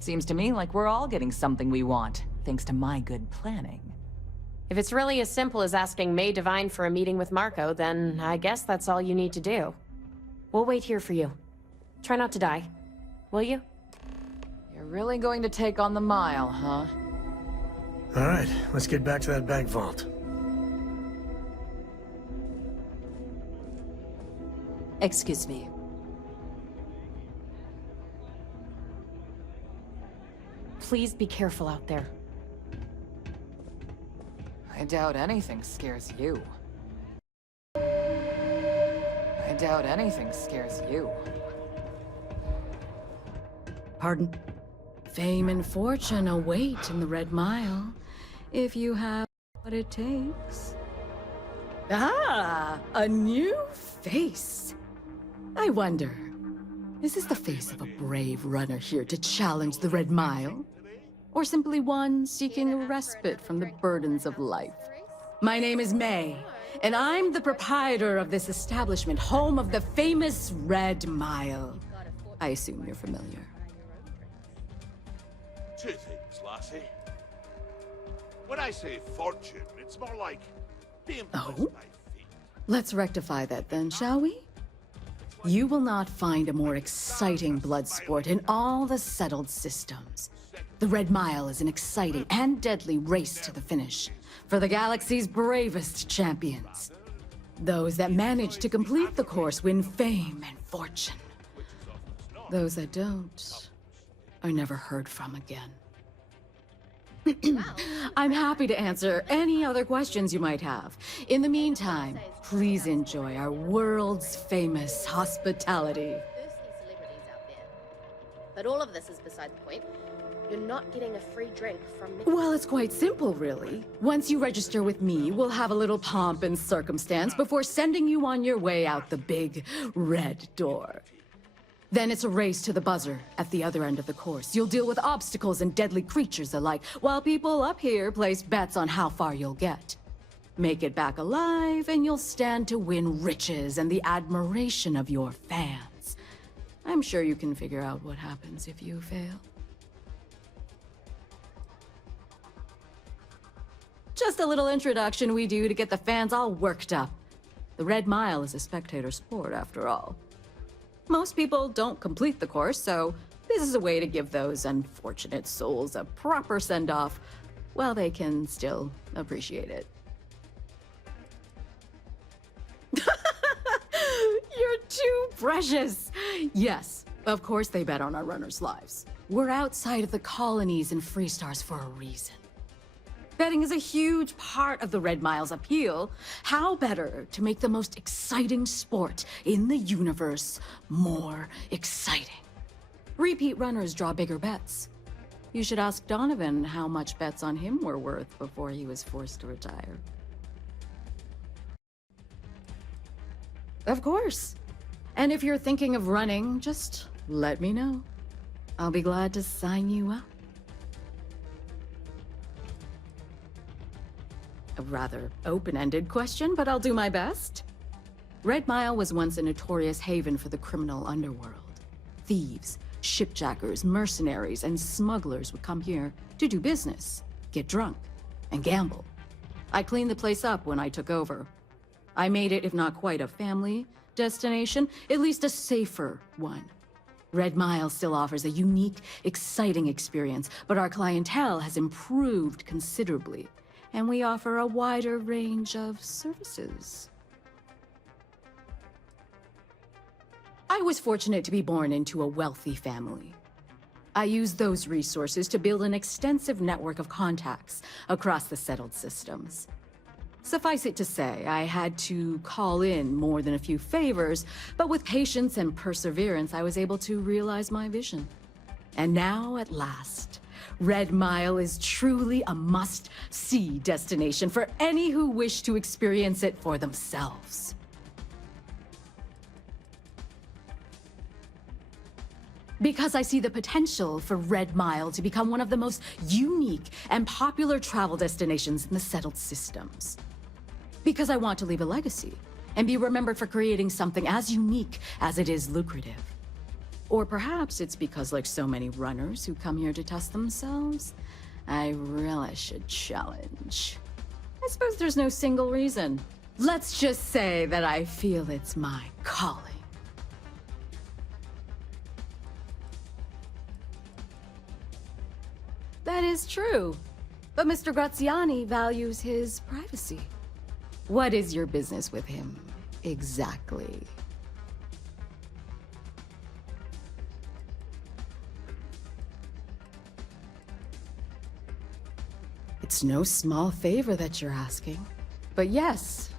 Seems to me like we're all getting something we want, thanks to my good planning. If it's really as simple as asking May Divine for a meeting with Marco, then I guess that's all you need to do. We'll wait here for you. Try not to die. Will you? You're really going to take on the mile, huh? All right, let's get back to that bank vault. Excuse me. Please be careful out there. I doubt anything scares you. I doubt anything scares you. Pardon? Fame and fortune await in the Red Mile, if you have what it takes. Ah, a new face. I wonder, is this the face of a brave runner here to challenge the Red Mile? Or simply one seeking a respite from the burdens of life? My name is May, and I'm the proprietor of this establishment, home of the famous Red Mile. I assume you're familiar. Two things, lassie. When I say fortune, it's more like being placed by fate. Let's rectify that then, shall we? You will not find a more exciting blood sport in all the settled systems. The Red Mile is an exciting and deadly race to the finish for the galaxy's bravest champions. Those that manage to complete the course win fame and fortune. Those that don't are never heard from again. I'm happy to answer any other questions you might have. In the meantime, please enjoy our world's famous hospitality. But all of this is beside the point. You're not getting a free drink from me. Well, it's quite simple, really. Once you register with me, we'll have a little pomp and circumstance before sending you on your way out the big red door. Then it's a race to the buzzer at the other end of the course. You'll deal with obstacles and deadly creatures alike, while people up here place bets on how far you'll get. Make it back alive, and you'll stand to win riches and the admiration of your fans. I'm sure you can figure out what happens if you fail. Just a little introduction we do to get the fans all worked up. The Red Mile is a spectator sport, after all. Most people don't complete the course, so this is a way to give those unfortunate souls a proper send-off while they can still appreciate it. You're too precious! Yes, of course they bet on our runners' lives. We're outside of the colonies and Freestars for a reason. Betting is a huge part of the Red Mile's appeal. How better to make the most exciting sport in the universe more exciting? Repeat runners draw bigger bets. You should ask Donovan how much bets on him were worth before he was forced to retire. Of course. And if you're thinking of running, just let me know. I'll be glad to sign you up. A rather open-ended question, but I'll do my best. Red Mile was once a notorious haven for the criminal underworld. Thieves, shipjackers, mercenaries, and smugglers would come here to do business, get drunk, and gamble. I cleaned the place up when I took over. I made it, if not quite a family destination, at least a safer one. Red Mile still offers a unique, exciting experience, but our clientele has improved considerably. And we offer a wider range of services. I was fortunate to be born into a wealthy family. I used those resources to build an extensive network of contacts across the settled systems. Suffice it to say, I had to call in more than a few favors, but with patience and perseverance, I was able to realize my vision. And now, at last, Red Mile is truly a must-see destination for any who wish to experience it for themselves. Because I see the potential for Red Mile to become one of the most unique and popular travel destinations in the settled systems. Because I want to leave a legacy and be remembered for creating something as unique as it is lucrative. Or perhaps it's because, like so many runners who come here to test themselves, I relish a challenge. I suppose there's no single reason. Let's just say that I feel it's my calling. That is true. But Mr. Graziani values his privacy. What is your business with him, exactly? It's no small favor that you're asking. But yes,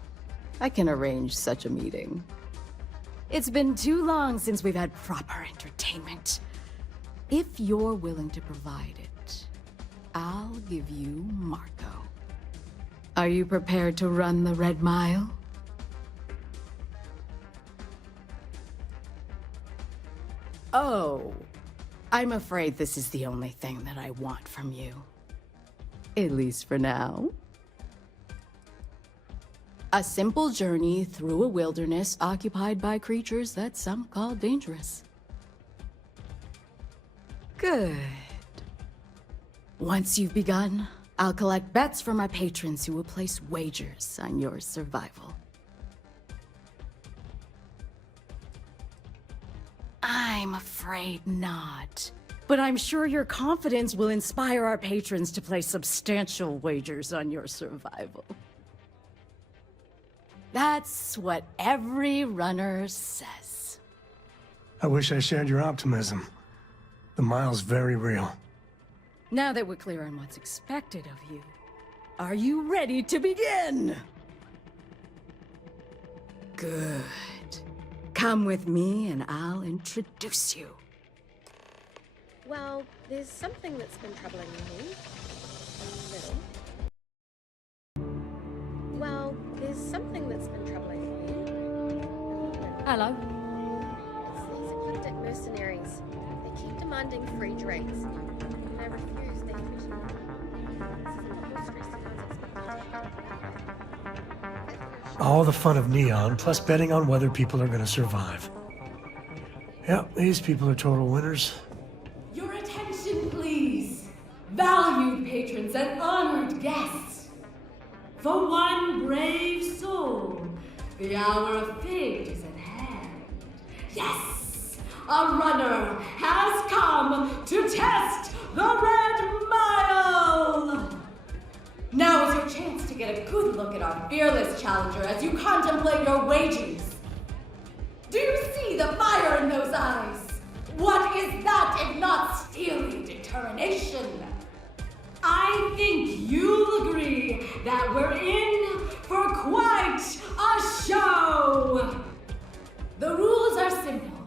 I can arrange such a meeting. It's been too long since we've had proper entertainment. If you're willing to provide it, I'll give you Marco. Are you prepared to run the Red Mile? Oh, I'm afraid this is the only thing that I want from you. At least for now. A simple journey through a wilderness occupied by creatures that some call dangerous. Good. Once you've begun, I'll collect bets from my patrons who will place wagers on your survival. I'm afraid not. But I'm sure your confidence will inspire our patrons to place substantial wagers on your survival. That's what every runner says. I wish I shared your optimism. The mile's very real. Now that we're clear on what's expected of you, are you ready to begin? Good. Come with me and I'll introduce you. Well, there's something that's been troubling me. A little. Well, there's something that's been troubling me. A little. Hello. It's these eclectic mercenaries. They keep demanding free drinks. When I refuse, they threaten me. This isn't the whole stressed out expectation. All the fun of Neon, plus betting on whether people are gonna survive. Yep, these people are total winners. Your attention, please, valued patrons and honored guests. For one brave soul, the hour of fate is at hand. Yes, a runner has come to test the Red Mile. Now is your chance to get a good look at our fearless challenger as you contemplate your wagers. Do you see the fire in those eyes? What is that if not steely determination? I think you'll agree that we're in for quite a show. The rules are simple.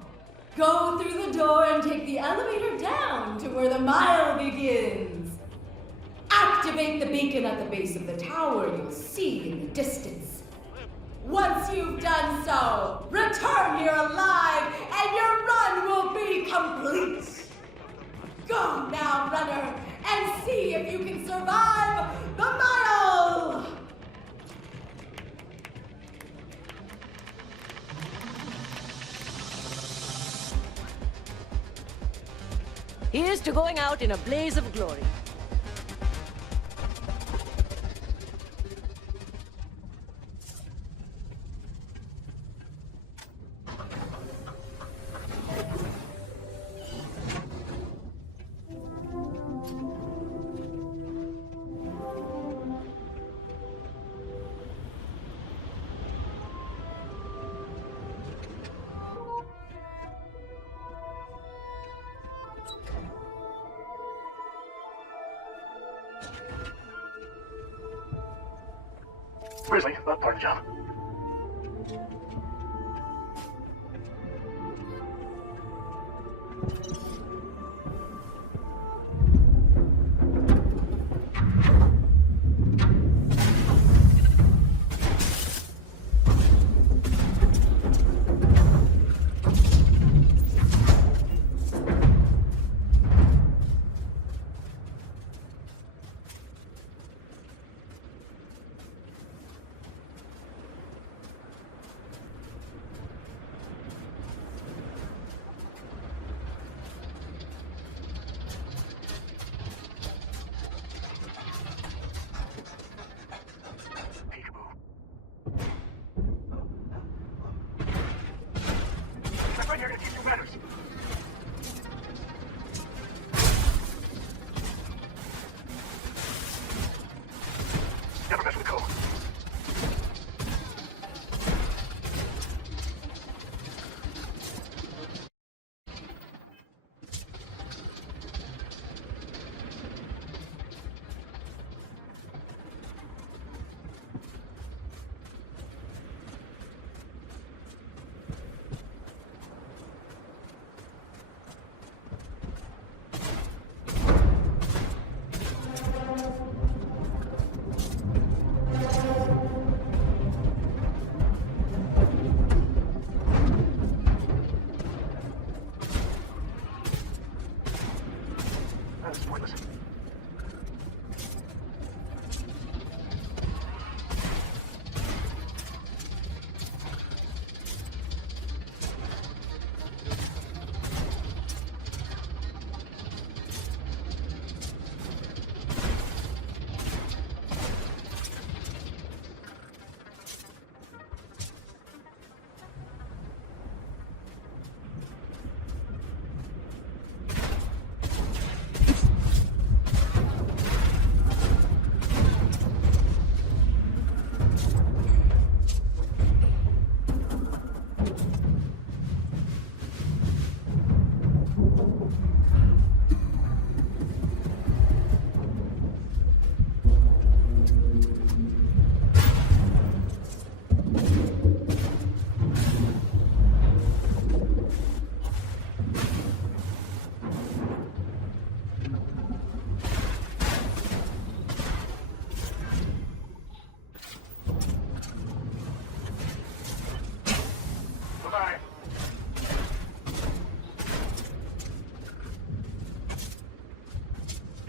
Go through the door and take the elevator down to where the mile begins. Activate the beacon at the base of the tower you'll see in the distance. Once you've done so, return here alive and your run will be complete. Go now, runner, and see if you can survive the mile! Here's to going out in a blaze of glory. Grizzly, that part of the job.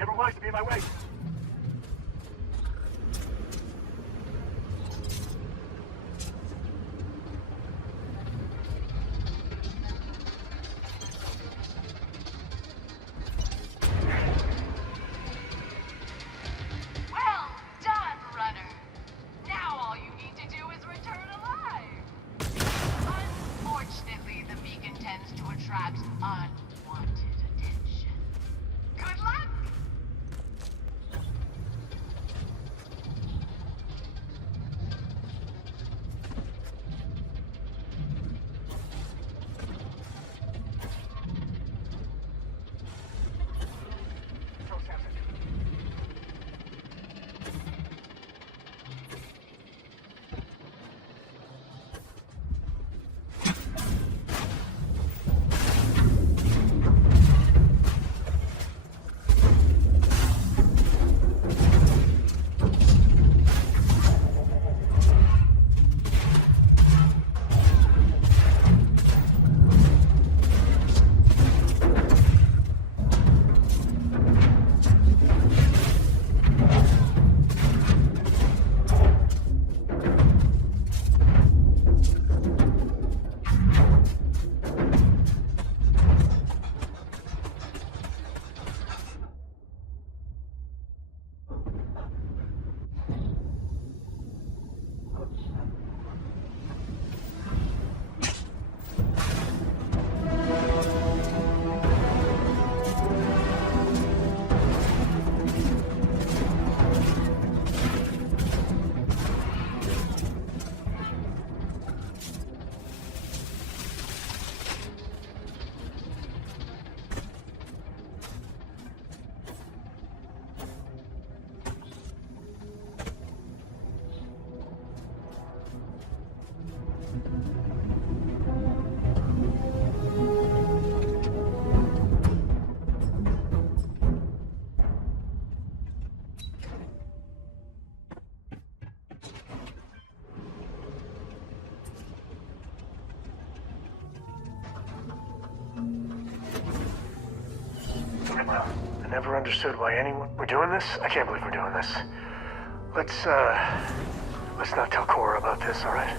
Never wise to be in my way. Well done, runner. Now all you need to do is return alive. Unfortunately, the beacon tends to attract unwanted attention. Good luck! I never understood why anyone... We're doing this? I can't believe we're doing this. Let's not tell Cora about this, all right?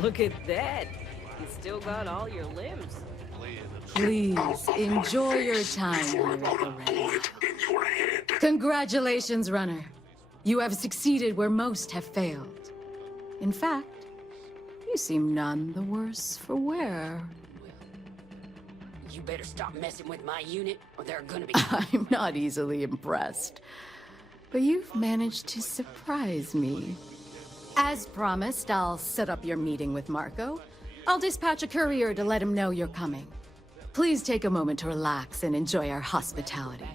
Look at that. You still got all your limbs. Please, enjoy your time here at the ranch. Congratulations, runner. You have succeeded where most have failed. In fact, you seem none the worse for wear. You better stop messing with my unit, or there are gonna be... I'm not easily impressed. But you've managed to surprise me. As promised, I'll set up your meeting with Marco. I'll dispatch a courier to let him know you're coming. Please take a moment to relax and enjoy our hospitality.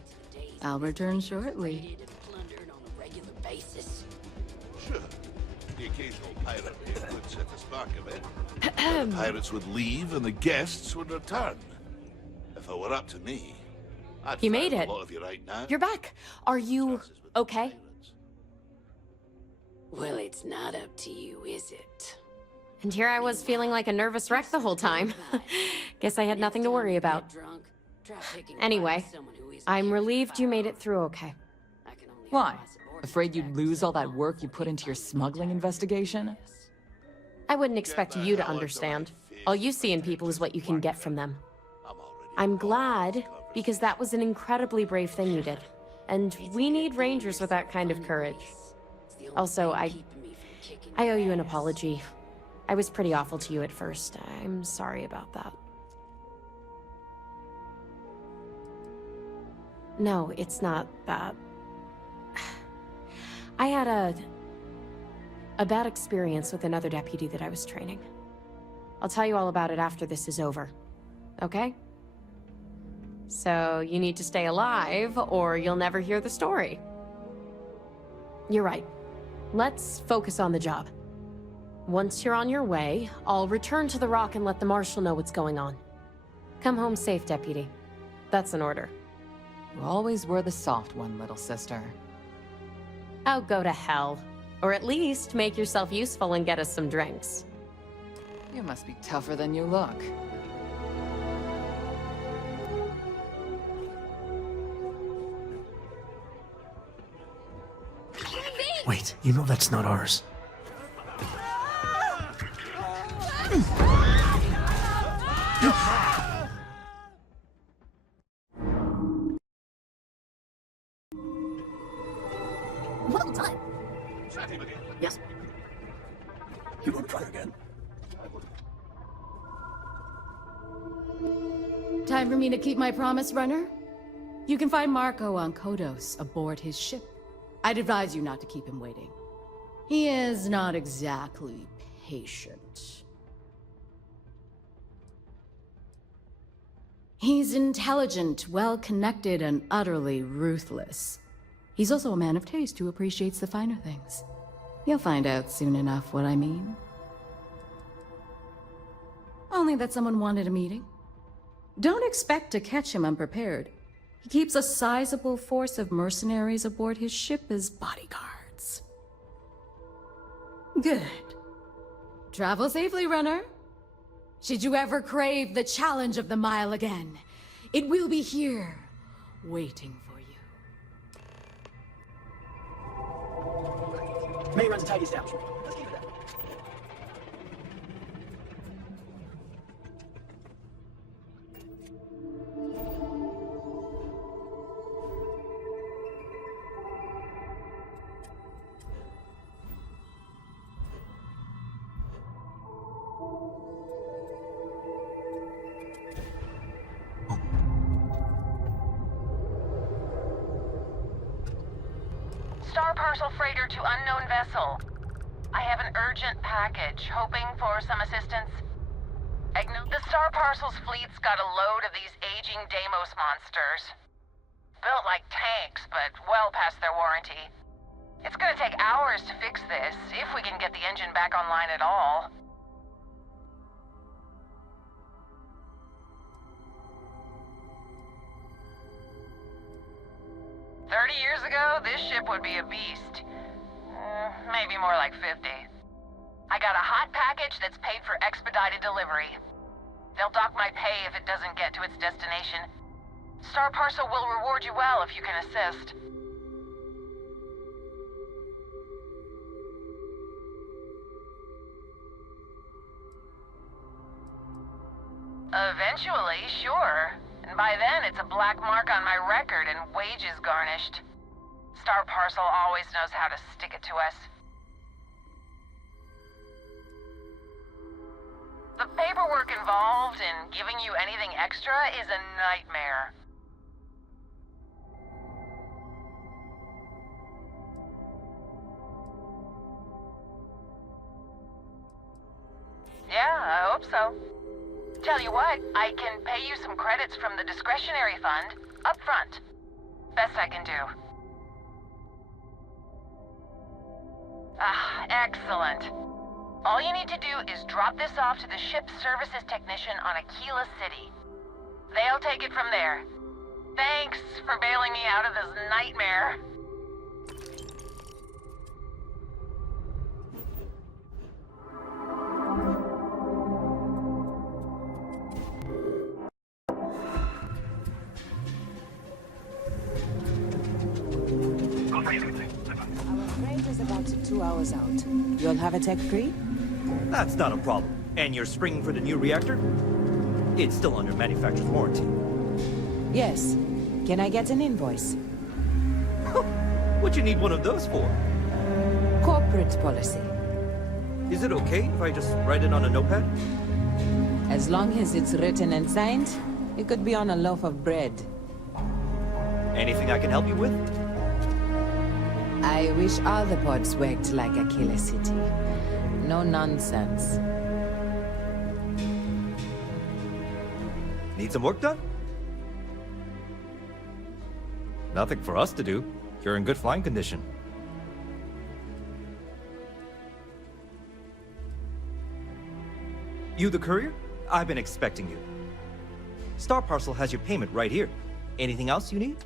I'll return shortly. plundered on a regular basis. Sure. The occasional pirate here would set the spark of it. The pirates would leave and the guests would return. If it were up to me, I'd You made fire it. a lot of you right now. You're back. Are you Chances with the okay? pirates. Well, it's not up to you, is it? And here I was feeling like a nervous wreck the whole time. Guess I had nothing to worry about. Anyway, I'm relieved you made it through okay. Why? Afraid you'd lose all that work you put into your smuggling investigation? I wouldn't expect you to understand. All you see in people is what you can get from them. I'm glad, because that was an incredibly brave thing you did. And we need rangers with that kind of courage. Also, I owe you an apology. I was pretty awful to you at first. I'm sorry about that. No, it's not that. I had a bad experience with another deputy that I was training. I'll tell you all about it after this is over. Okay? So, you need to stay alive, or you'll never hear the story. You're right. Let's focus on the job. Once you're on your way, I'll return to the Rock and let the Marshal know what's going on. Come home safe, Deputy. That's an order. You always were the soft one, little sister. Oh, go to hell. Or at least make yourself useful and get us some drinks. You must be tougher than you look. Wait, you know that's not ours. Well done. Yes. You won't try again. Time for me to keep my promise, runner? You can find Marco on Kodos aboard his ship. I'd advise you not to keep him waiting. He is not exactly patient. He's intelligent, well-connected, and utterly ruthless. He's also a man of taste who appreciates the finer things. You'll find out soon enough what I mean. Only that someone wanted a meeting. Don't expect to catch him unprepared. He keeps a sizable force of mercenaries aboard his ship as bodyguards. Good. Travel safely, runner. Should you ever crave the challenge of the mile again, it will be here, waiting for you. May runs a tidy establishment. Let's keep it that. Star parcel freighter to unknown vessel. I have an urgent package, hoping for some assistance. The Star Parcel's fleet's got a load of these aging Deimos monsters. Built like tanks, but well past their warranty. It's gonna take hours to fix this, if we can get the engine back online at all. Years ago, this ship would be a beast. Maybe more like 50. I got a hot package that's paid for expedited delivery. They'll dock my pay if it doesn't get to its destination. Star Parcel will reward you well if you can assist. Eventually, sure. And by then, it's a black mark on my record and wages garnished. Star Parcel always knows how to stick it to us. The paperwork involved in giving you anything extra is a nightmare. Yeah, I hope so. Tell you what, I can pay you some credits from the discretionary fund, up front. Best I can do. Ah, excellent. All you need to do is drop this off to the ship's services technician on Aquila City. They'll take it from there. Thanks for bailing me out of this nightmare. Is about 2 hours out. You'll have a tech free? That's not a problem. And you're springing for the new reactor? It's still under manufacturer's warranty. Yes. Can I get an invoice? What you need one of those for? Corporate policy. Is it okay if I just write it on a notepad? As long as it's written and signed, it could be on a loaf of bread. Anything I can help you with? I wish all the pods worked like Aquila City. No nonsense. Need some work done? Nothing for us to do. You're in good flying condition. You the courier? I've been expecting you. Star Parcel has your payment right here. Anything else you need?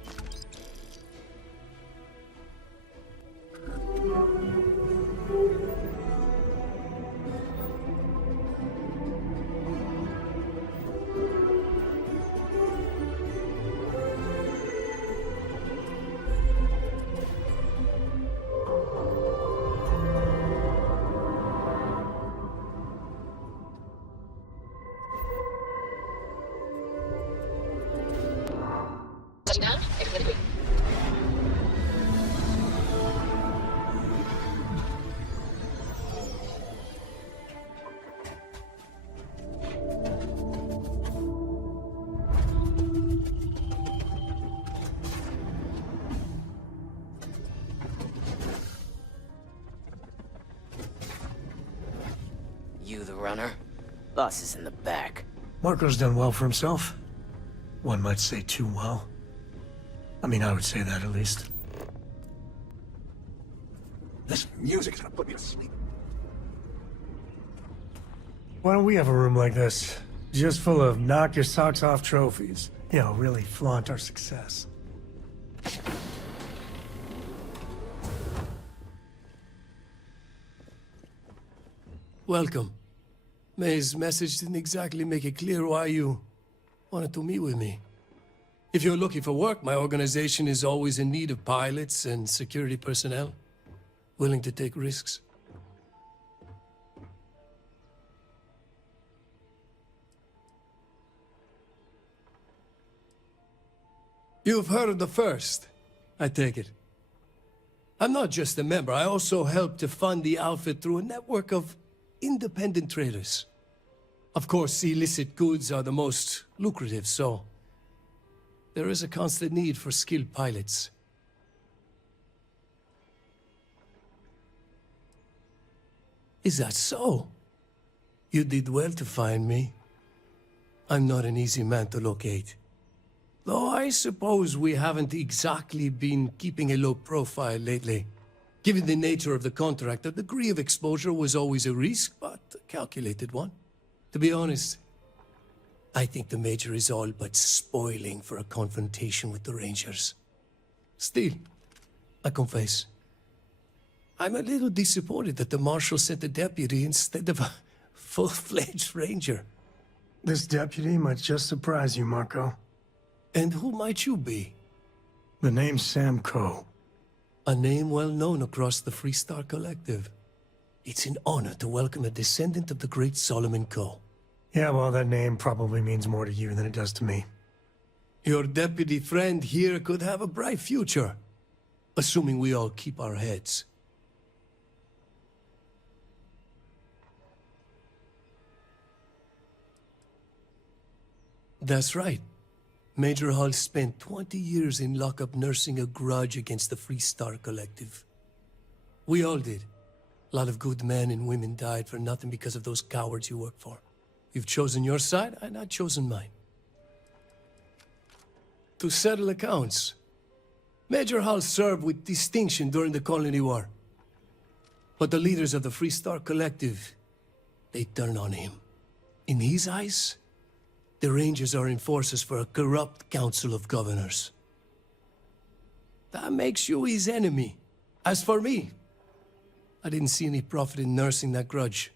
do the runner. Boss is in the back. Marco's done well for himself. One might say too well. I mean, I would say that at least. This music's gonna put me to sleep. Why don't we have a room like this? Just full of knock your socks off trophies. You know, really flaunt our success. Welcome. May's message didn't exactly make it clear why you wanted to meet with me. If you're looking for work, my organization is always in need of pilots and security personnel, willing to take risks. You've heard of the First, I take it. I'm not just a member, I also help to fund the outfit through a network of independent traders. Of course, illicit goods are the most lucrative, so there is a constant need for skilled pilots. Is that so? You did well to find me. I'm not an easy man to locate. Though I suppose we haven't exactly been keeping a low profile lately. Given the nature of the contract, a degree of exposure was always a risk, but a calculated one. To be honest, I think the Major is all but spoiling for a confrontation with the Rangers. Still, I confess, I'm a little disappointed that the Marshal sent a deputy instead of a full-fledged Ranger. This deputy might just surprise you, Marco. And who might you be? The name's Sam Coe. A name well known across the Freestar Collective. It's an honor to welcome a descendant of the great Solomon Coe. Yeah, well, that name probably means more to you than it does to me. Your deputy friend here could have a bright future. Assuming we all keep our heads. That's right. Major Hall spent 20 years in lockup nursing a grudge against the Freestar Collective. We all did. A lot of good men and women died for nothing because of those cowards you work for. You've chosen your side, and I've chosen mine. To settle accounts, Major Hall served with distinction during the Colony War. But the leaders of the Freestar Collective, they turned on him. In his eyes, the Rangers are enforcers for a corrupt council of governors. That makes you his enemy. As for me, I didn't see any profit in nursing that grudge.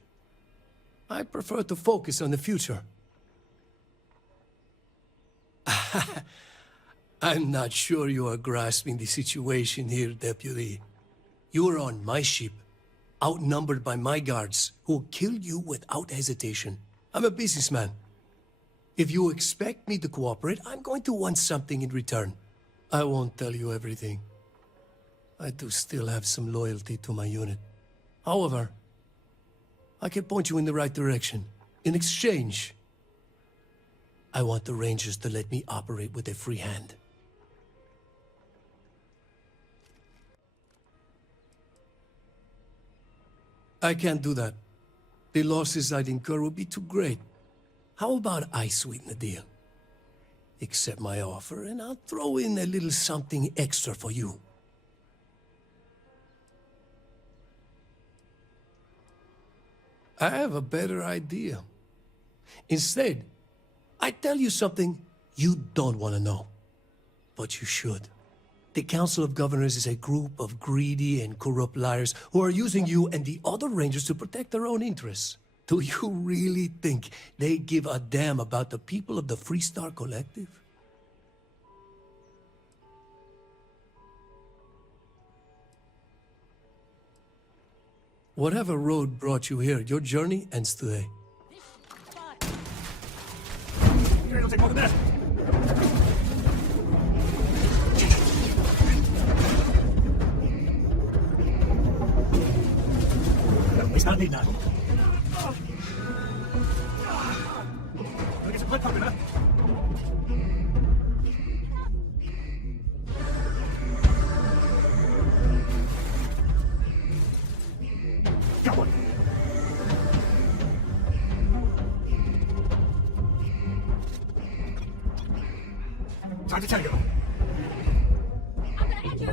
I prefer to focus on the future. I'm not sure you are grasping the situation here, Deputy. You are on my ship, outnumbered by my guards, who will kill you without hesitation. I'm a businessman. If you expect me to cooperate, I'm going to want something in return. I won't tell you everything. I do still have some loyalty to my unit. However, I can point you in the right direction. In exchange, I want the Rangers to let me operate with a free hand. I can't do that. The losses I'd incur would be too great. How about I sweeten the deal? Accept my offer, and I'll throw in a little something extra for you. I have a better idea. Instead, I tell you something you don't want to know. But you should. The Council of Governors is a group of greedy and corrupt liars who are using you and the other Rangers to protect their own interests. Do you really think they give a damn about the people of the Freestar Collective? Whatever road brought you here, your journey ends today. It'll take more than that. It's not midnight. Get some blood pumping, huh? Got one. Time to tango. I'm gonna end you.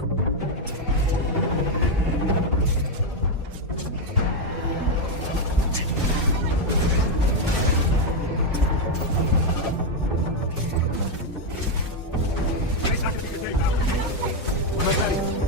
Today's not gonna be your day, pal. I'm not ready.